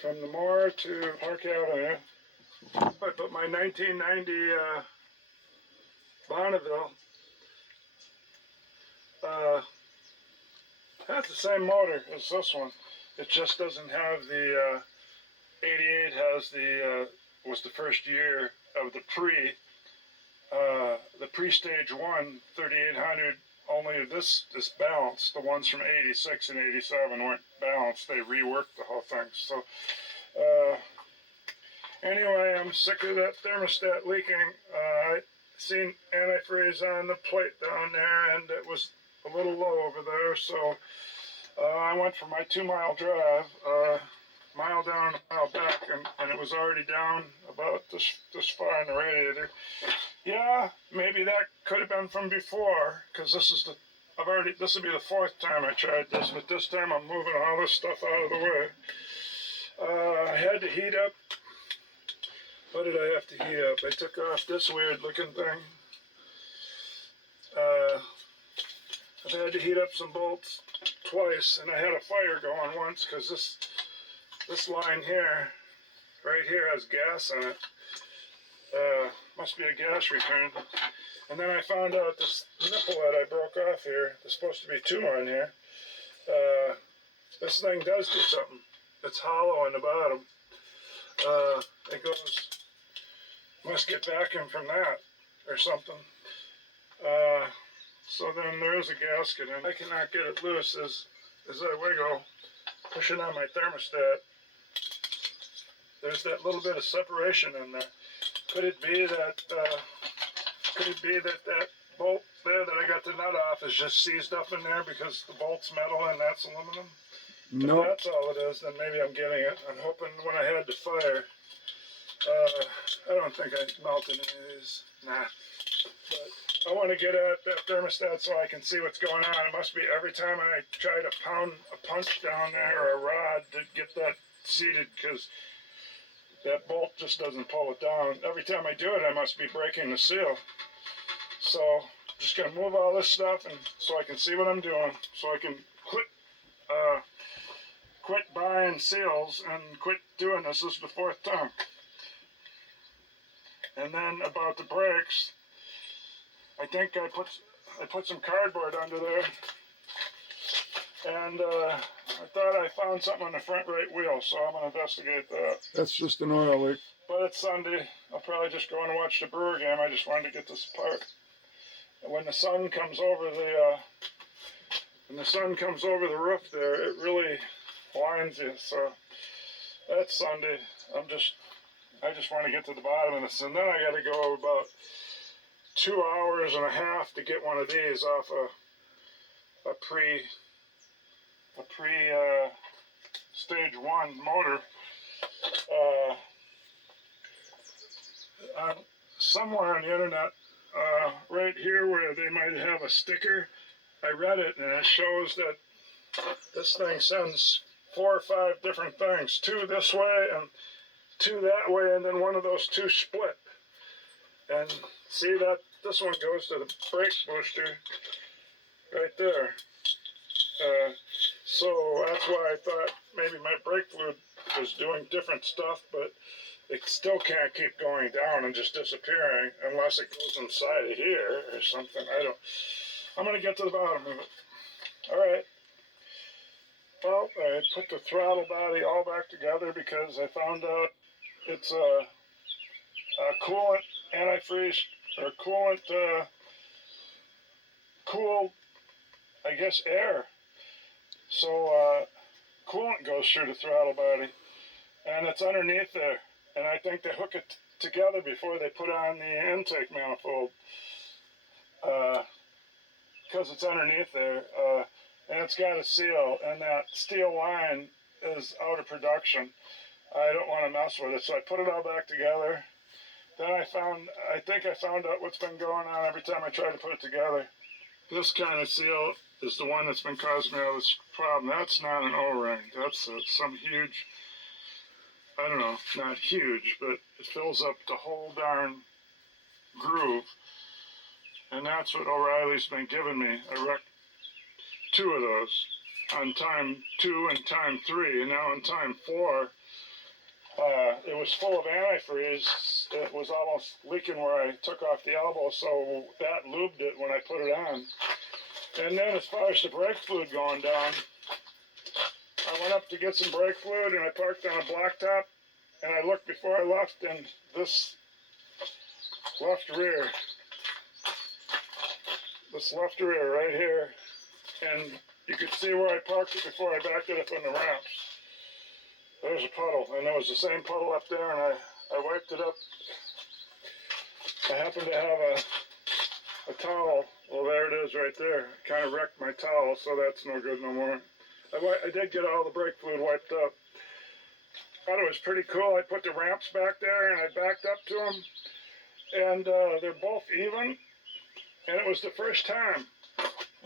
from the Moore to Park Avenue. I put my 1990 Bonneville. Has the same motor as this one. It just doesn't have the 88 has the was the first year of the pre-stage 1 3800. Only this is balanced. The ones from 86 and 87 weren't balanced. They reworked the whole thing. So anyway, I'm sick of that thermostat leaking. I seen antifreeze on the plate down there, and it was a little low over there. So I went for my 2-mile drive, mile down, a mile back, and it was already down about this far in the radiator. Yeah, maybe that could have been from before, because this will be the 4th time I tried this, but this time I'm moving all this stuff out of the way. I had to heat up. What did I have to heat up? I took off this weird looking thing. I've had to heat up some bolts twice, and I had a fire going once because this line here, right here, has gas in it. Must be a gas return. And then I found out this nipple that I broke off here, there's supposed to be 2 on here. This thing does do something. It's hollow in the bottom. It goes, must get vacuum from that or something. So then there is a gasket, and I cannot get it loose as I wiggle, pushing on my thermostat. There's that little bit of separation in there. Could it be that that bolt there that I got the nut off is just seized up in there because the bolt's metal and that's aluminum? No. If that's all it is, then maybe I'm getting it. I'm hoping when I had the fire, I don't think I melted any of these. Nah. But I want to get at that thermostat so I can see what's going on. It must be every time I try to pound a punch down there or a rod to get that seated, because that bolt just doesn't pull it down. Every time I do it, I must be breaking the seal. So I'm just going to move all this stuff and so I can see what I'm doing, so I can quit buying seals and quit doing this. This is the 4th time. And then about the brakes, I think I put some cardboard under there, and I thought I found something on the front right wheel, so I'm going to investigate that. That's just an oil leak. But it's Sunday. I'll probably just go and watch the Brewer game. I just wanted to get this apart. And when the sun comes over the roof there, it really blinds you. So that's Sunday. I just want to get to the bottom of this, and then I got to go about 2 hours and a half to get one of these off a pre stage 1 motor. Somewhere on the internet, right here where they might have a sticker, I read it, and it shows that this thing sends 4 or 5 different things, 2 this way and 2 that way, and then one of those 2 split. And see that this one goes to the brake booster right there. So that's why I thought maybe my brake fluid was doing different stuff, but it still can't keep going down and just disappearing unless it goes inside of here or something. I'm going to get to the bottom of it. All right. Well, I put the throttle body all back together because I found out it's a coolant antifreeze, or coolant cooled, I guess, air. So coolant goes through the throttle body, and it's underneath there. And I think they hook it together before they put on the intake manifold, because it's underneath there, and it's got a seal, and that steel line is out of production. I don't want to mess with it, so I put it all back together. Then I think I found out what's been going on every time I try to put it together. This kind of seal is the one that's been causing me all this problem. That's not an O-ring. That's some huge, I don't know, not huge, but it fills up the whole darn groove. And that's what O'Reilly's been giving me. I wrecked 2 of those. on time 2 and time 3, and now on time 4, it was full of antifreeze. It was almost leaking where I took off the elbow, so that lubed it when I put it on. And then as far as the brake fluid going down, I went up to get some brake fluid, and I parked on a blacktop, and I looked before I left, and this left rear right here, and you could see where I parked it before I backed it up on the ramps. There's a puddle, and there was the same puddle up there, and I wiped it up. I happened to have a towel. Well, there it is right there. I kind of wrecked my towel, so that's no good no more. I did get all the brake fluid wiped up. Thought it was pretty cool. I put the ramps back there, and I backed up to them, and they're both even, and it was the first time.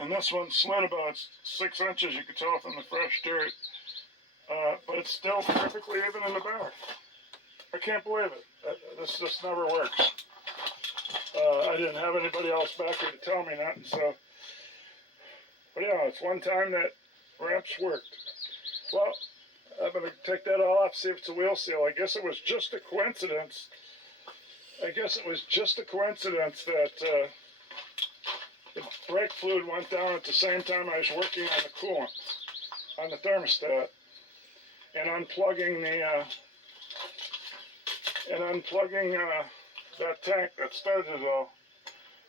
And this one slid about 6 inches, you could tell from the fresh dirt. But it's still perfectly even in the back. I can't believe it. This just never works. I didn't have anybody else back here to tell me that, so. But yeah, it's one time that ramps worked. Well, I'm going to take that all off, see if it's a wheel seal. I guess it was just a coincidence. that the brake fluid went down at the same time I was working on the coolant, on the thermostat, and unplugging that tank that started it all.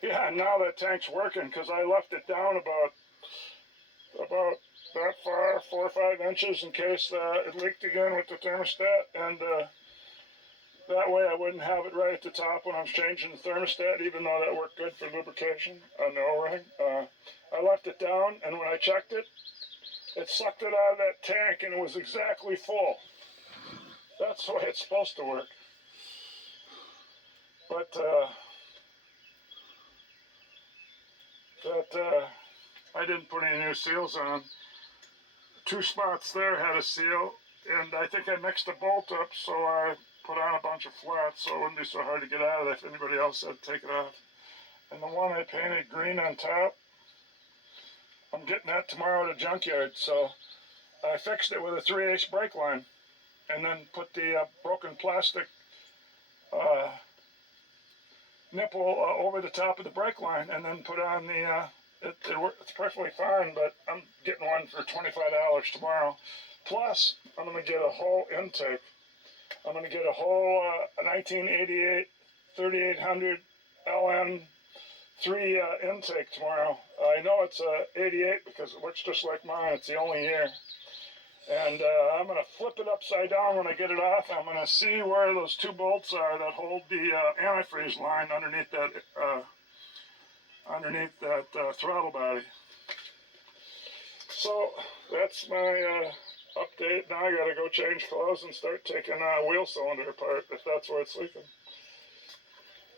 Yeah, now that tank's working because I left it down about that far, 4 or 5 inches, in case it leaked again with the thermostat, and that way I wouldn't have it right at the top when I'm changing the thermostat, even though that worked good for lubrication on the O-ring. I left it down, and when I checked it, it sucked it out of that tank, and it was exactly full. That's the way it's supposed to work. But I didn't put any new seals on. 2 spots there had a seal, and I think I mixed the bolt up, so I put on a bunch of flats so it wouldn't be so hard to get out of it if anybody else had to take it off. And the one I painted green on top, I'm getting that tomorrow at a junkyard, so I fixed it with a 3/8 brake line, and then put the broken plastic nipple over the top of the brake line, and then put on the it's perfectly fine, but I'm getting one for $25 tomorrow. Plus, I'm going to get a whole intake. I'm going to get a whole 1988 3800 LM3 intake tomorrow. I know it's 88 because it looks just like mine. It's the only year. And I'm going to flip it upside down when I get it off. I'm going to see where those 2 bolts are that hold the antifreeze line underneath that throttle body. So that's my update. Now I got to go change clothes and start taking wheel cylinder apart if that's where it's leaking.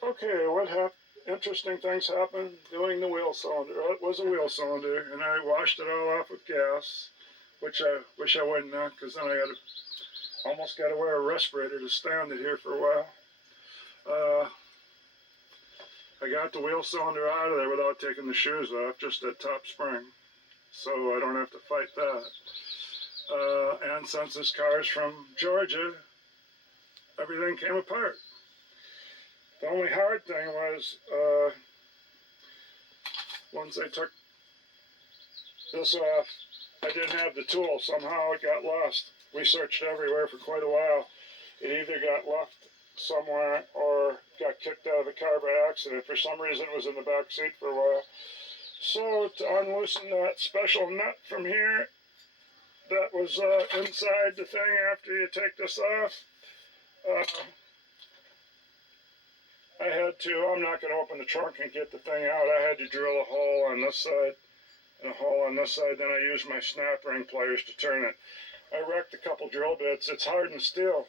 Okay, what interesting things happened doing the wheel cylinder. It was a wheel cylinder, and I washed it all off with gas, which I wish I wouldn't have, because then I almost got to wear a respirator to stand it here for a while. I got the wheel cylinder out of there without taking the shoes off, just that top spring, so I don't have to fight that. And since this car is from Georgia, everything came apart. The only hard thing was, once I took this off, I didn't have the tool. Somehow it got lost. We searched everywhere for quite a while. It either got left somewhere or got kicked out of the car by accident. For some reason it was in the back seat for a while. So to unloosen that special nut from here that was inside the thing after you take this off, I had to, I'm not going to open the trunk and get the thing out. I had to drill a hole on this side and a hole on this side. Then I used my snap ring pliers to turn it. I wrecked a couple drill bits. It's hardened steel.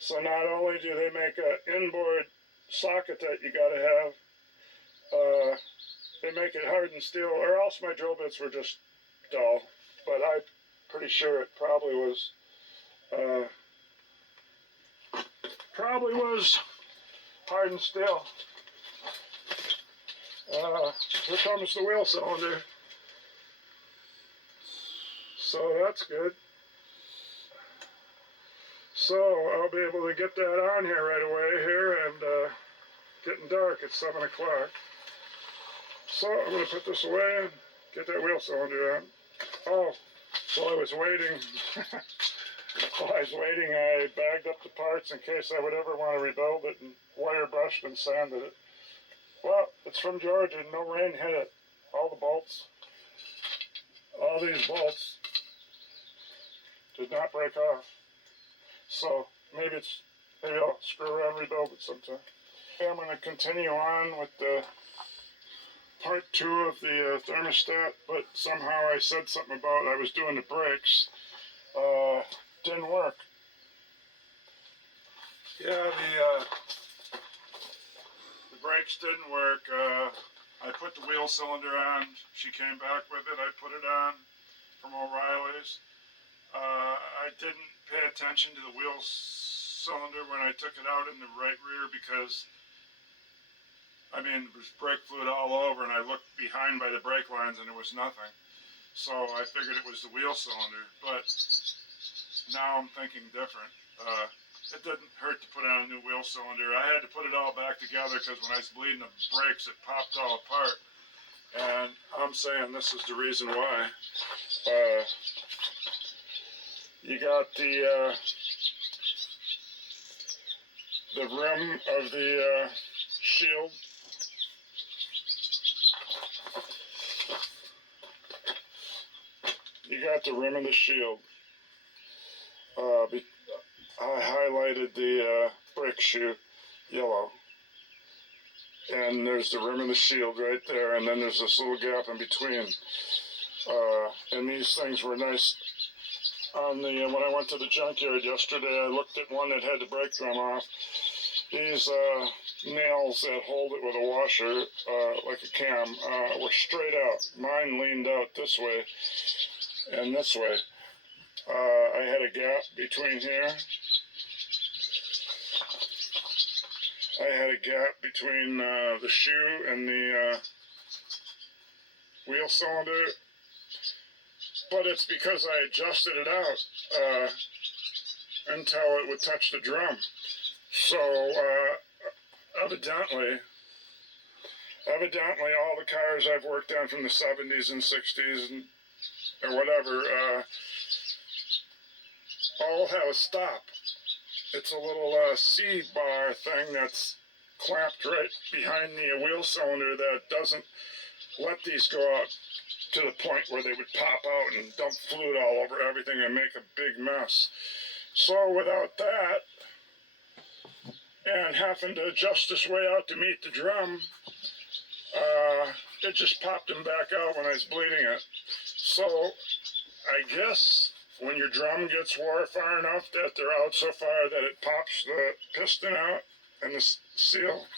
So not only do they make an inboard socket that you got to have, they make it hardened steel, or else my drill bits were just dull. But I'm pretty sure it probably was hardened steel. Here comes the wheel cylinder. So that's good. So I'll be able to get that on here right away here, and getting dark at 7 o'clock. So I'm going to put this away and get that wheel cylinder on. Oh, while I was waiting, I bagged up the parts in case I would ever want to rebuild it, and wire brushed and sanded it. Well, it's from Georgia, no rain hit it. All the bolts, all these bolts did not break off. So maybe I'll screw around and rebuild it sometime. Okay, I'm going to continue on with the part 2 of the thermostat, but somehow I said something about I was doing the brakes. Didn't work. Yeah, the brakes didn't work. I put the wheel cylinder on. She came back with it. I put it on from O'Reilly's. I didn't pay attention to the wheel cylinder when I took it out in the right rear because, I mean, there was brake fluid all over, and I looked behind by the brake lines and there was nothing. So I figured it was the wheel cylinder, but now I'm thinking different. It didn't hurt to put on a new wheel cylinder. I had to put it all back together because when I was bleeding the brakes, it popped all apart. And I'm saying this is the reason why. You got the rim of the shield. You got the rim of the shield. I highlighted the brake shoe yellow. And there's the rim of the shield right there, and then there's this little gap in between. And these things were nice. When I went to the junkyard yesterday, I looked at one that had the brake drum off. These nails that hold it with a washer, like a cam, were straight out. Mine leaned out this way and this way. I had a gap between here. I had a gap between the shoe and the wheel cylinder, but it's because I adjusted it out until it would touch the drum. So evidently all the cars I've worked on from the 70s and 60s and, or whatever all have a stop. It's a little C-bar thing that's clamped right behind the wheel cylinder that doesn't let these go out to the point where they would pop out and dump fluid all over everything and make a big mess. So without that, and having to adjust this way out to meet the drum, it just popped them back out when I was bleeding it. So I guess when your drum gets wore far enough that they're out so far that it pops the piston out and the seal,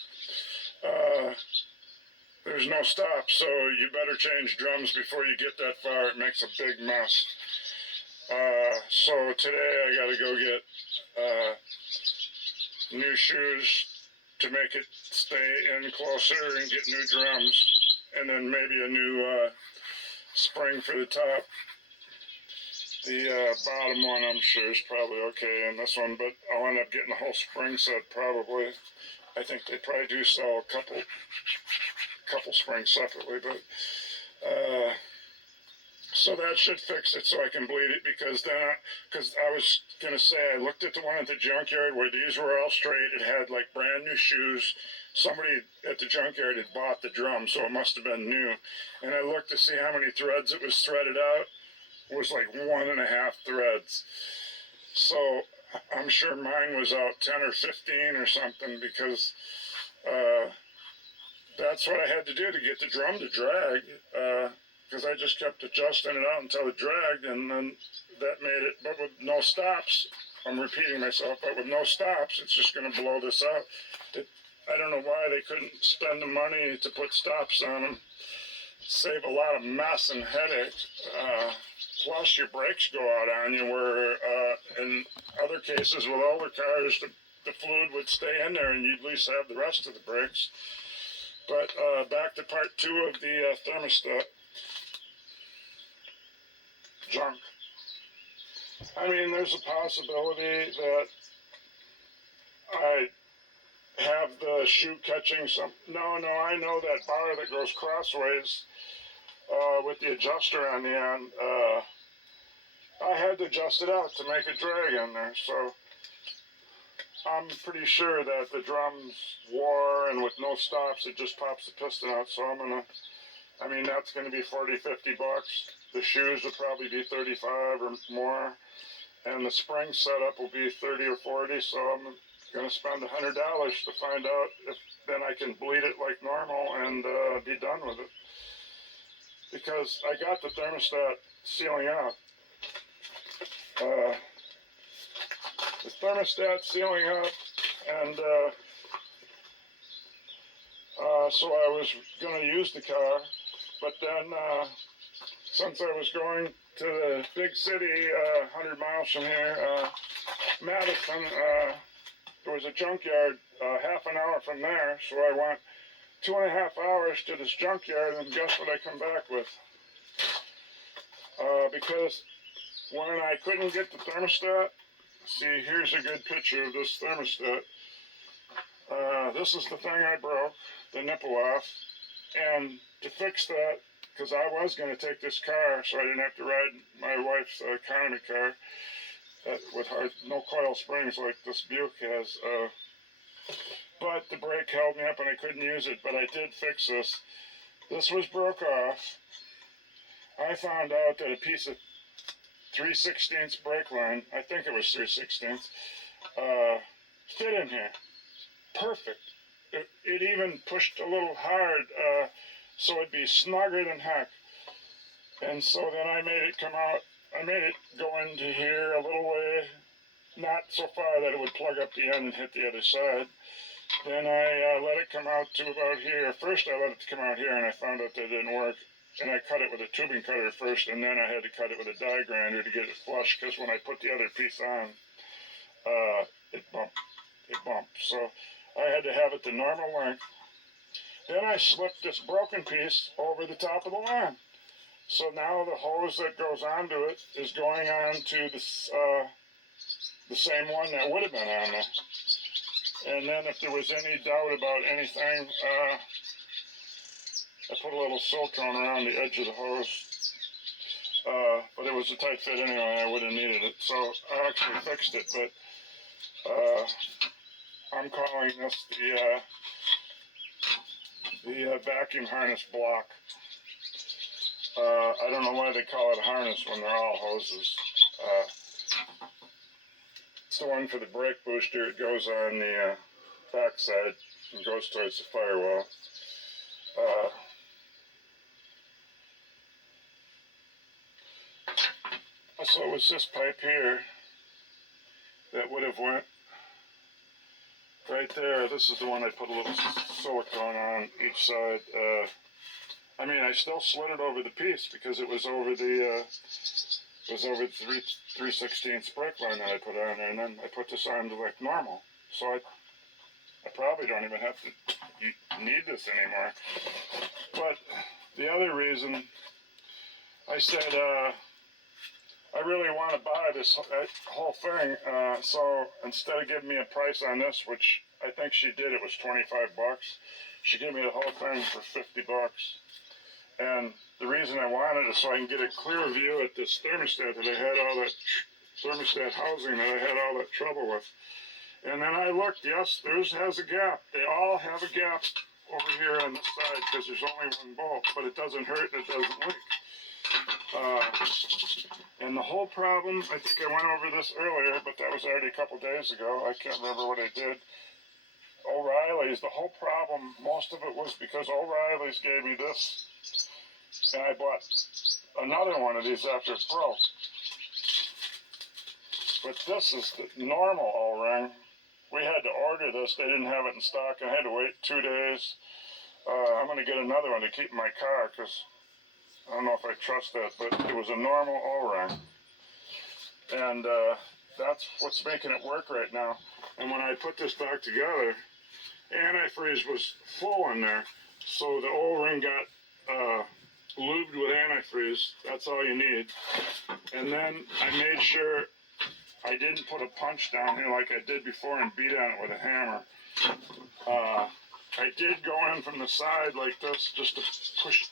there's no stop. So you better change drums before you get that far. It makes a big mess. So today I got to go get new shoes to make it stay in closer and get new drums, and then maybe a new spring for the top. The bottom one I'm sure is probably okay in this one, but I'll end up getting the whole spring set probably. I think they probably do sell a couple springs separately, but so that should fix it so I can bleed it, because I was gonna say I looked at the one at the junkyard where these were all straight. It had like brand new shoes. Somebody at the junkyard had bought the drum, so it must have been new. And I looked to see how many threads it was threaded out. It was like 1.5 threads. So I'm sure mine was out 10 or 15 or something, because that's what I had to do to get the drum to drag. Because I just kept adjusting it out until it dragged, and then that made it, but with no stops, I'm repeating myself, but with no stops, it's just going to blow this out. I don't know why they couldn't spend the money to put stops on them. Save a lot of mess and headache. Plus, your brakes go out on you, where in other cases with older cars, the fluid would stay in there and you'd at least have the rest of the brakes. But back to part 2 of the thermostat. Junk. I mean, there's a possibility that I have the shoe catching some. No, I know that bar that goes crossways with the adjuster on the end. I had to adjust it out to make it drag in there, so I'm pretty sure that the drums wore, and with no stops, it just pops the piston out. So I mean, that's gonna be 40, 50 bucks. The shoes will probably be 35 or more, and the spring setup will be 30 or 40. So I'm gonna spend $100 to find out if then I can bleed it like normal and be done with it. Because I got the thermostat sealing out. The thermostat sealing up, and so I was going to use the car, but then since I was going to the big city 100 miles from here, Madison, there was a junkyard half an hour from there, so I went 2.5 hours to this junkyard, and guess what I come back with? Because when I couldn't get the thermostat, see, here's a good picture of this thermostat. This is the thing I broke, the nipple off, and to fix that, because I was going to take this car so I didn't have to ride my wife's economy car with no coil springs like this Buick has, but the brake held me up and I couldn't use it, but I did fix this. This was broke off. I found out that a piece of 3/16 brake line, I think it was 3/16, fit in here. Perfect. It even pushed a little hard, so it'd be snugger than heck. And so then I made it come out, I made it go into here a little way, not so far that it would plug up the end and hit the other side. Then I let it come out to about here. First I let it come out here and I found out that it didn't work. And I cut it with a tubing cutter first, and then I had to cut it with a die grinder to get it flush, because when I put the other piece on, it bumped. So I had to have it the normal length. Then I slipped this broken piece over the top of the line. So now the hose that goes onto it is going on to this, the same one that would have been on there. And then if there was any doubt about anything, I put a little silicone around the edge of the hose, but it was a tight fit anyway, I wouldn't have needed it, so I actually fixed it, but I'm calling this the vacuum harness block. I don't know why they call it harness when they're all hoses. It's the one for the brake booster. It goes on the back side and goes towards the firewall. So it was this pipe here that would have went right there. This is the one I put a little silicone on each side. I mean, I still slid it over the piece because it was over the 3/16 brake line that I put on there, and then I put this on to like normal. So I probably don't even have to need this anymore. But the other reason I said, I really want to buy this whole thing, so instead of giving me a price on this, which I think she did, it was 25 bucks, she gave me the whole thing for 50 bucks. And the reason I wanted it so I can get a clear view at this thermostat that I had all that thermostat housing that I had all that trouble with. And then I looked, yes, theirs has a gap. They all have a gap over here on the side because there's only one bolt, but it doesn't hurt and it doesn't leak. And the whole problem, I think I went over this earlier, but that was already a couple days ago. I can't remember what I did. O'Reilly's, the whole problem, most of it was because O'Reilly's gave me this, and I bought another one of these after it broke. But this is the normal O-ring. We had to order this. They didn't have it in stock. I had to wait 2 days. I'm going to get another one to keep in my car because I don't know if I trust that, but it was a normal O-ring. And that's what's making it work right now. And when I put this back together, antifreeze was full in there. So the O-ring got lubed with antifreeze. That's all you need. And then I made sure I didn't put a punch down here like I did before and beat on it with a hammer. I did go in from the side like this just to push,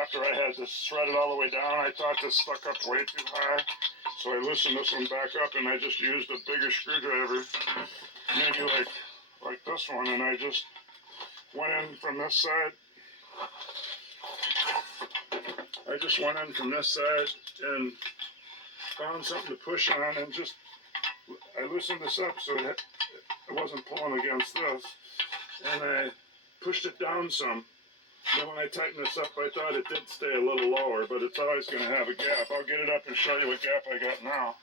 after I had this threaded all the way down. I thought this stuck up way too high. So I loosened this one back up and I just used a bigger screwdriver, maybe like this one, and I just went in from this side. I just went in from this side and found something to push on and just, I loosened this up so it wasn't pulling against this. And I pushed it down some. Then when I tightened this up, I thought it did stay a little lower, but it's always going to have a gap. I'll get it up and show you what gap I got now.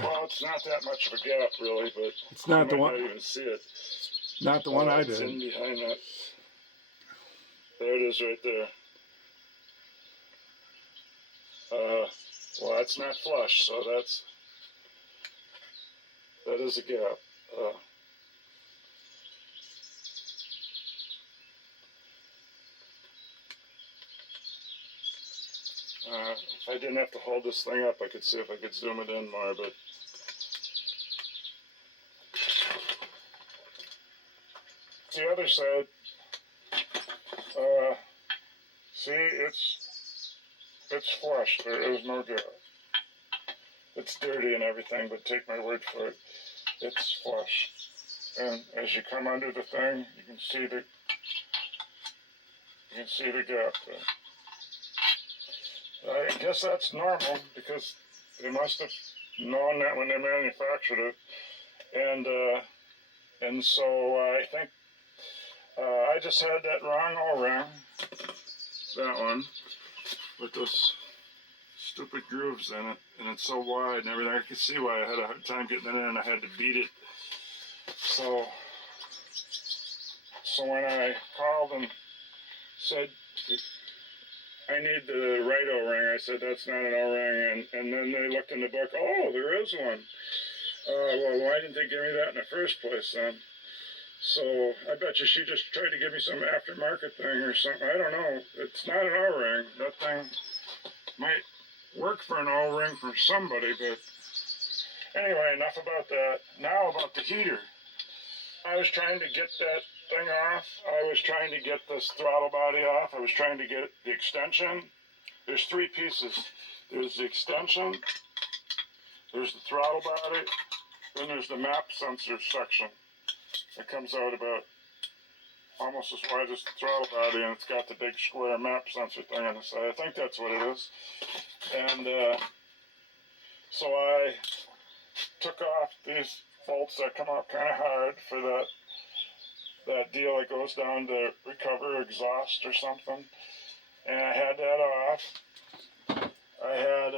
Well, it's not that much of a gap, really, but it's not the you might one. not even see it. Not the one I It's did. in behind that. There it is, right there. Well, that's not flush, so that is a gap. If I didn't have to hold this thing up, I could see if I could zoom it in more, but the other side, see, it's flush. There is no gap. It's dirty and everything, but take my word for it, it's flush. And as you come under the thing, you can see the gap there. I guess that's normal because they must have known that when they manufactured it, and so I think I just had that wrong O-ring, that one, with those stupid grooves in it, and it's so wide and everything. I could see why I had a hard time getting it in, and I had to beat it. So when I called and said, I need the right O-ring, I said, that's not an O-ring, and then they looked in the book, oh, there is one. Well, why didn't they give me that in the first place then? So I bet you she just tried to give me some aftermarket thing or something. I don't know. It's not an O-ring. That thing might work for an O-ring for somebody, but anyway, enough about that. Now about the heater. I was trying to get that thing off. I was trying to get this throttle body off. I was trying to get the extension. There's three pieces. There's the extension, there's the throttle body, then there's the map sensor section. It comes out about almost as wide as the throttle body, and it's got the big square map sensor thing on the side. I think that's what it is. And so I took off these bolts that come out kind of hard for that deal that goes down to recover exhaust or something. And I had that off. I had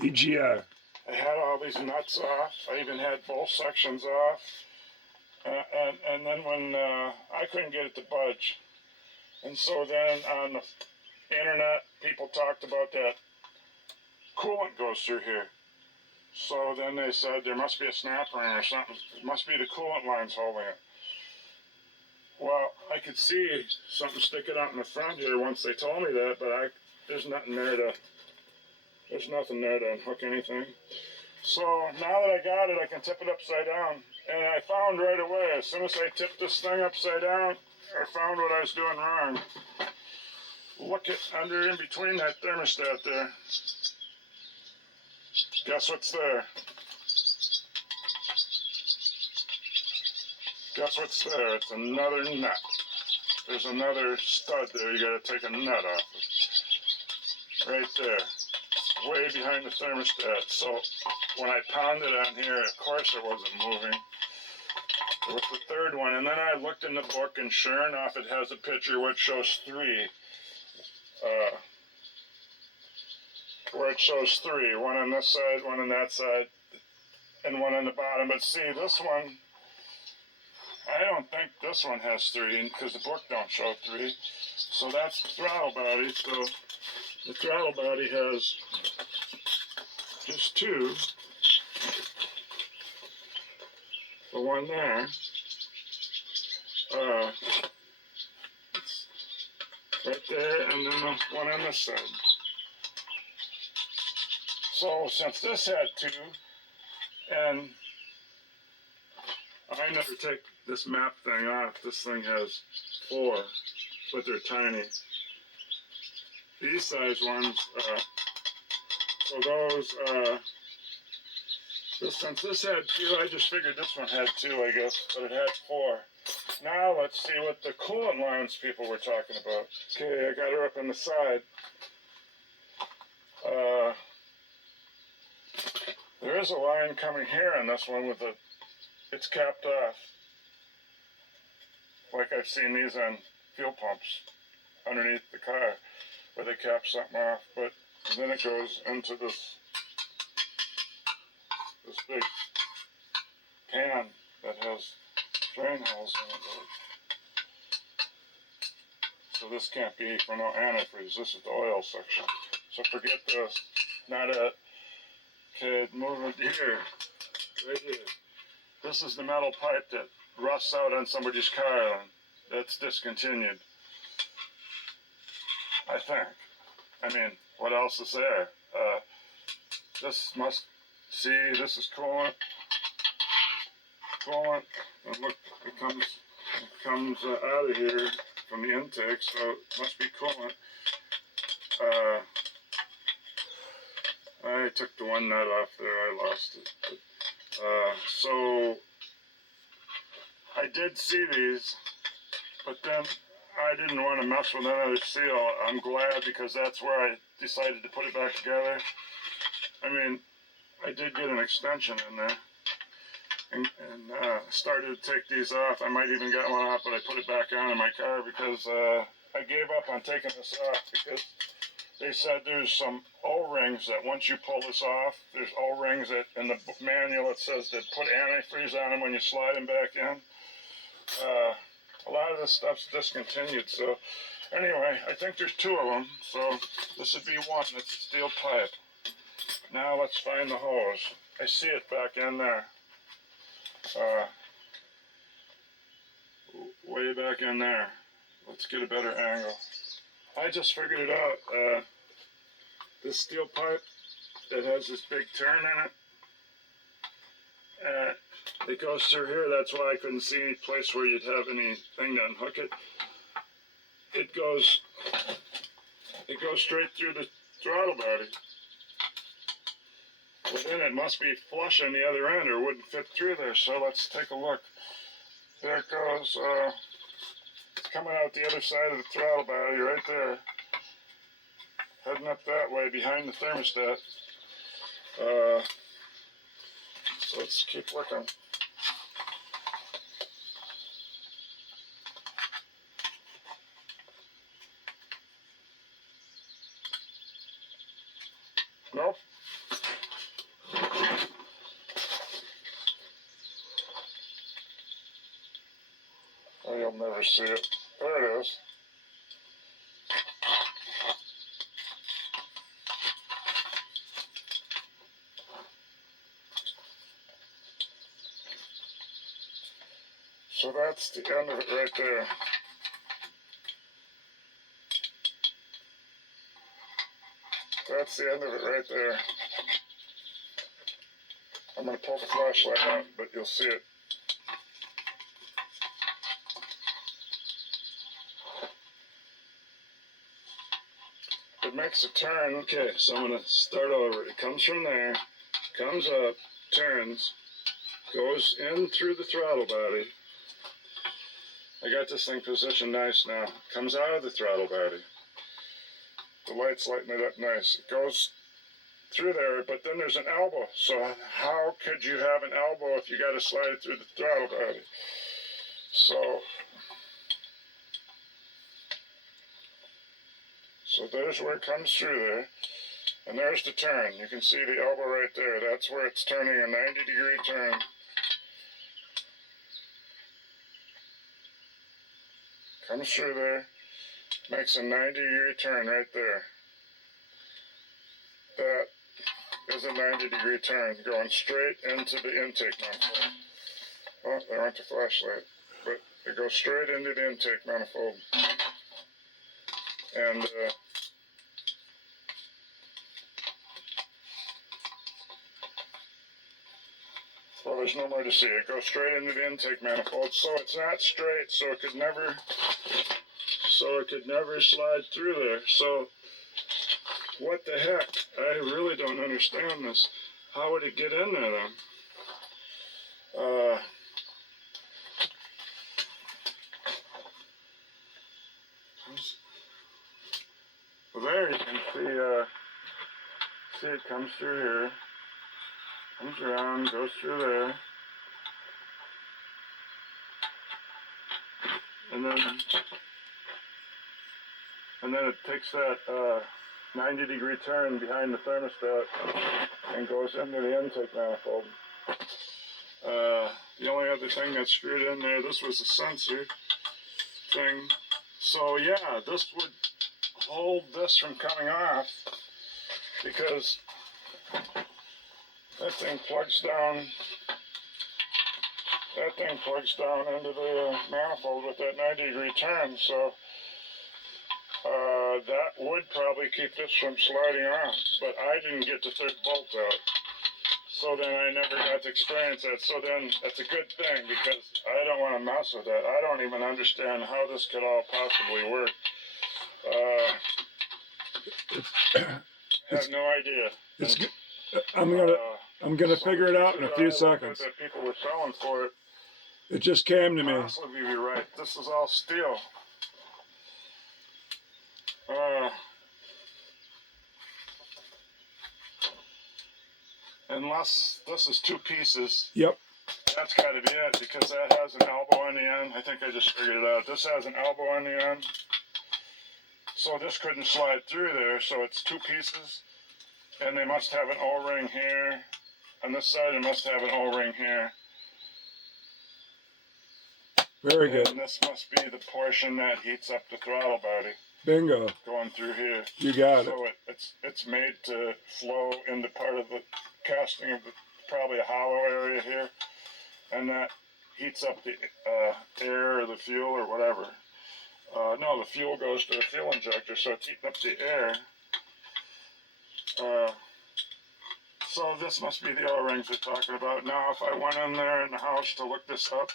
EGR. I had all these nuts off. I even had both sections off. And then when I couldn't get it to budge. And so then on the internet, people talked about that coolant goes through here. So then they said there must be a snap ring or something. It must be the coolant lines holding it. Well, I could see something sticking out in the front here once they told me that, but there's nothing there to unhook anything. So now that I got it, I can tip it upside down. And I found right away, as soon as I tipped this thing upside down, I found what I was doing wrong. Look at under in between that thermostat there. Guess what's there? Guess what's there? It's another nut. There's another stud there you gotta take a nut off of. Right there. Way behind the thermostat. So when I pounded on here, of course it wasn't moving. It was the third one. And then I looked in the book, and sure enough, it has a picture which shows three. Where it shows three. One on this side, one on that side, and one on the bottom. But see, this one, I don't think this one has three, because the book don't show three. So that's the throttle body. So the throttle body has just two. The one there. right there, and then the one on this side. So since this had two, and I never take this map thing off. This thing has 4, but they're tiny. These size ones, so those, since this had 2, I just figured this one had 2, I guess, but it had 4. Now let's see what the coolant lines people were talking about. Okay, I got her up on the side. There is a line coming here on this one with it's capped off. Like I've seen these on fuel pumps underneath the car where they cap something off, but then it goes into this big pan that has drain holes in it. So this can't be for no antifreeze. This is the oil section. So forget this. Not it. Okay, move it here. Right here. This is the metal pipe that rusts out on somebody's car and that's discontinued. I think. I mean, what else is there? This must, see, this is coolant. Coolant, and look, it comes out of here from the intake, so it must be coolant. I took the one nut off there, I lost it. But, so I did see these, but then I didn't want to mess with another seal. I'm glad because that's where I decided to put it back together. I mean, I did get an extension in there and started to take these off. I might even get one off, but I put it back on in my car because I gave up on taking this off because they said there's some O-rings that once you pull this off, there's O-rings that in the manual it says that put antifreeze on them when you slide them back in. A lot of this stuff's discontinued, so anyway, I think there's 2 of them, so this would be one. It's a steel pipe. Now let's find the hose. I see it back in there. Way back in there. Let's get a better angle. I just figured it out. This steel pipe that has this big turn in it, it goes through here. That's why I couldn't see any place where you'd have anything to unhook it. It goes straight through the throttle body. Well, then it must be flush on the other end or it wouldn't fit through there. So let's take a look. There it goes. It's coming out the other side of the throttle body right there. Heading up that way behind the thermostat. So let's keep looking. Nope. Oh, you'll never see it. There it is. So that's the end of it right there. That's the end of it right there. I'm going to pull the flashlight out, but you'll see it. It makes a turn. Okay, so I'm going to start over. It comes from there, comes up, turns, goes in through the throttle body. I got this thing positioned nice now. Comes out of the throttle body. The light's lighting it up nice. It goes through there, but then there's an elbow. So how could you have an elbow if you got to slide it through the throttle body? So there's where it comes through there. And there's the turn. You can see the elbow right there. That's where it's turning a 90-degree turn. Comes through there, makes a 90-degree turn right there. That is a 90-degree turn going straight into the intake manifold. Oh, there went the flashlight. But it goes straight into the intake manifold. And well, there's no more to see. It goes straight into the intake manifold, so it's not straight, so it could never slide through there. So what the heck? I really don't understand this. How would it get in there then? There you can see it comes through here, comes around, goes through there, and then it takes that 90-degree turn behind the thermostat and goes into the intake manifold. The only other thing that's screwed in there, this was a sensor thing. So yeah, this would hold this from coming off, because that thing plugs down into the manifold with that 90-degree turn. So that would probably keep this from sliding off, but I didn't get the third bolt out. So then I never got to experience that. So then that's a good thing, because I don't want to mess with that. I don't even understand how this could all possibly work. Have no idea. I'm gonna figure it out in a few seconds. That people were selling for it. It just came to me. Possibly be right. This is all steel. Unless this is two pieces. Yep. That's got to be it, because that has an elbow on the end. I think I just figured it out. This has an elbow on the end. So this couldn't slide through there, so it's two pieces. And they must have an O-ring here. On this side, it must have an O-ring here. Very good. And this must be the portion that heats up the throttle body. Bingo. Going through here. You got it. So it's made to flow into part of the casting of probably a hollow area here. And that heats up the air or the fuel or whatever. No, the fuel goes to the fuel injector, so it's heating up the air. So this must be the O-rings they're talking about. Now, if I went in there in the house to look this up,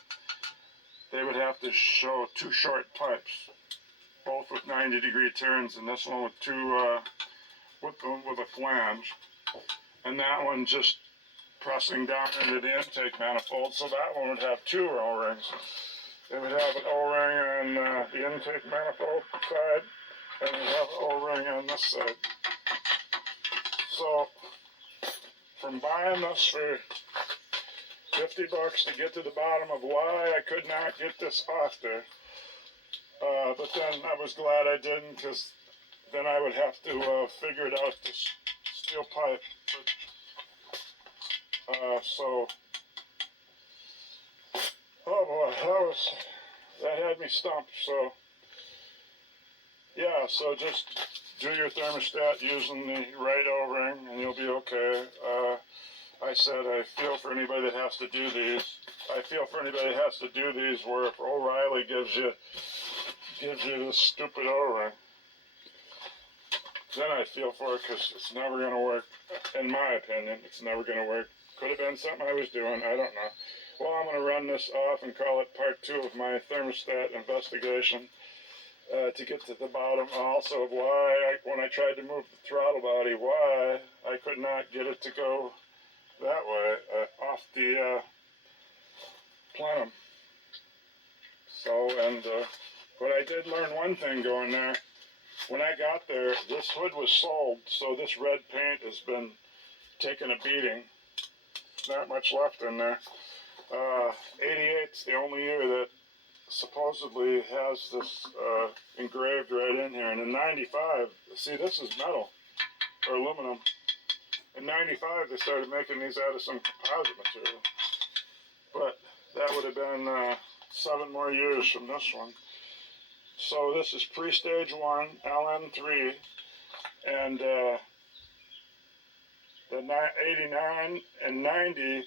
they would have to show two short pipes, both with 90-degree turns, and this one with two, with a flange, and that one just pressing down into the intake manifold. So that one would have two O-rings. It would have an O-ring on the intake manifold side, and it would have an O-ring on this side. So, from buying this for $50 to get to the bottom of why I could not get this off there, but then I was glad I didn't, because then I would have to figure it out, this steel pipe. So, oh boy, that had me stumped. So, yeah, so just do your thermostat using the right O-ring, and you'll be okay. I said I feel for anybody that has to do these. I feel for anybody that has to do these where if O'Reilly gives you this stupid O-ring, then I feel for it, because it's never going to work. In my opinion, it's never going to work. Could have been something I was doing, I don't know. Well, I'm going to run this off and call it part 2 of my thermostat investigation to get to the bottom also of why, when I tried to move the throttle body, why I could not get it to go that way, off the plenum. So, and but I did learn one thing going there. When I got there, this hood was sold, so this red paint has been taking a beating. Not much left in there. 88's the only year that supposedly has this engraved right in here. And in 95, see, this is metal, or aluminum. In 95, they started making these out of some composite material. But that would have been 7 more years from this one. So this is pre-stage 1, LN3, and the 89 and 90,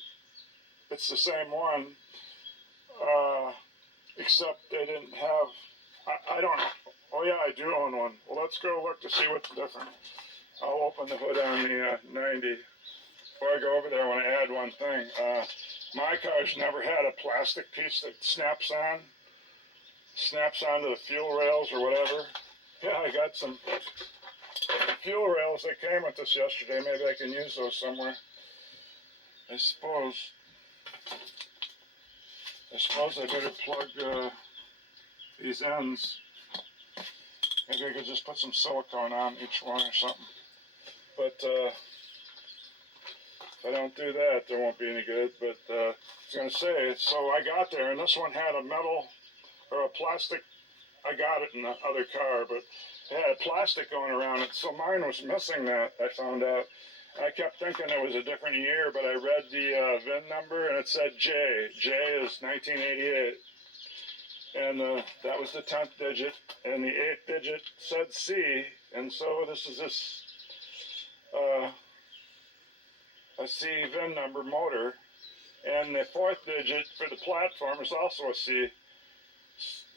it's the same one, except they didn't have, I don't know, Oh yeah, I do own one. Well, let's go look to see what's different. I'll open the hood on the 90. Before I go over there, I want to add one thing. My car's never had a plastic piece that snaps onto the fuel rails or whatever. Yeah, I got some fuel rails that came with this yesterday. Maybe I can use those somewhere. I suppose I better plug these ends. Maybe I could just put some silicone on each one or something. But if I don't do that, there won't be any good. But I was going to say, so I got there, and this one had a metal or a plastic. I got it in the other car, but it had plastic going around it, so mine was missing that, I found out. I kept thinking it was a different year, but I read the VIN number, and it said J. J is 1988. And that was the 10th digit, and the 8th digit said C, and so this is a C VIN number motor, and the 4th digit for the platform is also a C.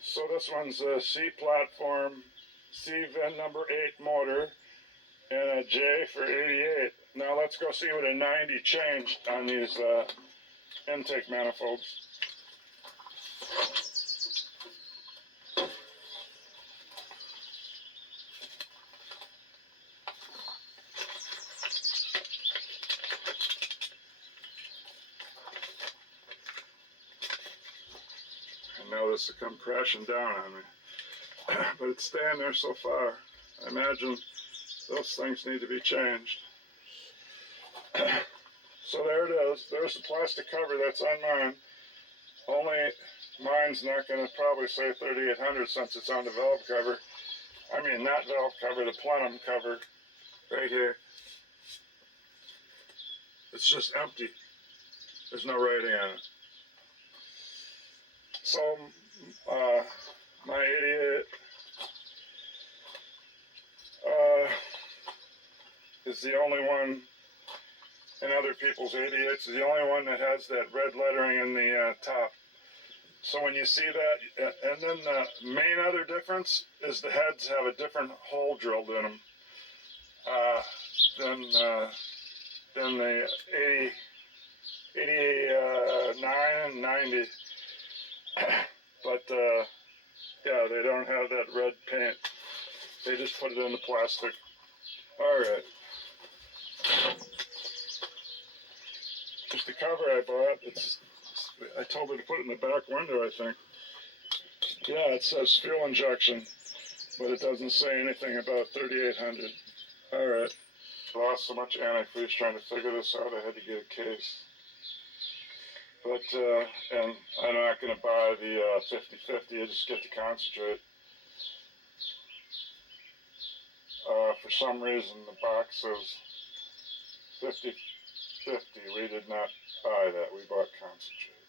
So this one's a C platform, C VIN number 8 motor, and a J for 88. Now let's go see what a 90 changed on these intake manifolds. Now this will come crashing down on me. But it's staying there so far. I imagine those things need to be changed. So there it is. There's the plastic cover that's on mine. Only mine's not going to probably say 3800 since it's on the valve cover. I mean, not valve cover, the plenum cover right here. It's just empty. There's no writing on it. So, my 88 is the only one, in other people's 88s, is the only one that has that red lettering in the top. So when you see that, and then the main other difference is the heads have a different hole drilled in them than the 89 and 90. But yeah, they don't have that red paint. They just put it in the plastic. All right. Just the cover I bought. I told her to put it in the back window, I think. Yeah, it says fuel injection, but it doesn't say anything about 3800. All right. Lost so much antifreeze trying to figure this out, I had to get a case. But, and I'm not going to buy the 50/50, I just get the concentrate. For some reason, the box says 50/50. We did not buy that, we bought concentrate.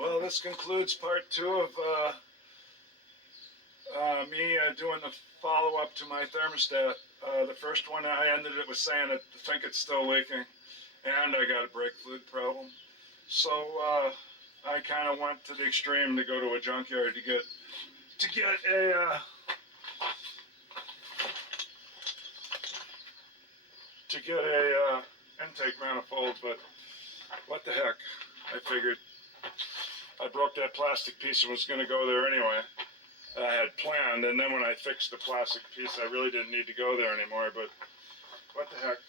Well, this concludes part 2 of me doing the follow-up to my thermostat. The first one I ended it with saying I think it's still leaking, and I got a brake fluid problem. So I kind of went to the extreme to go to a junkyard to get a intake manifold. But what the heck? I figured I broke that plastic piece and was going to go there anyway. I had planned, and then when I fixed the plastic piece, I really didn't need to go there anymore, but what the heck.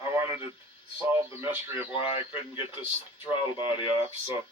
I wanted to solve the mystery of why I couldn't get this throttle body off, so